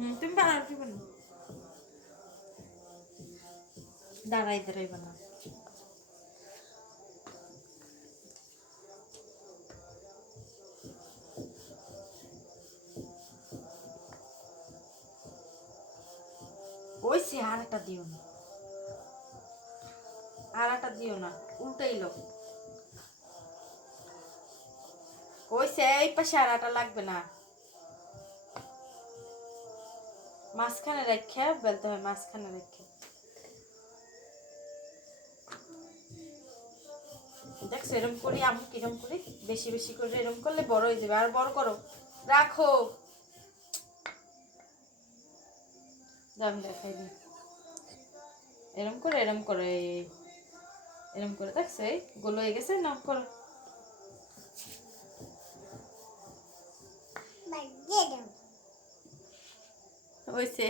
তুমি বানাও কি বানাও দাঁড়াই দাঁড়াই বানাও ওই সে আর একটা দিও না আর একটা দিও না উল্টাইলো ওই সে এই পাশে আর একটা লাগবে না মাঝখানে রেখে বেলতে হয় মাঝখানে রেখে দেখছো এরকম করি আমি কিরম করি বেশি বেশি করে এরকম করলে বড় হয়ে যাবে আর বড় করো রাখো দাম দেখাই দিই এরম করে এরম করে দেখছো এই গোল হয়ে গেছে না করো ওই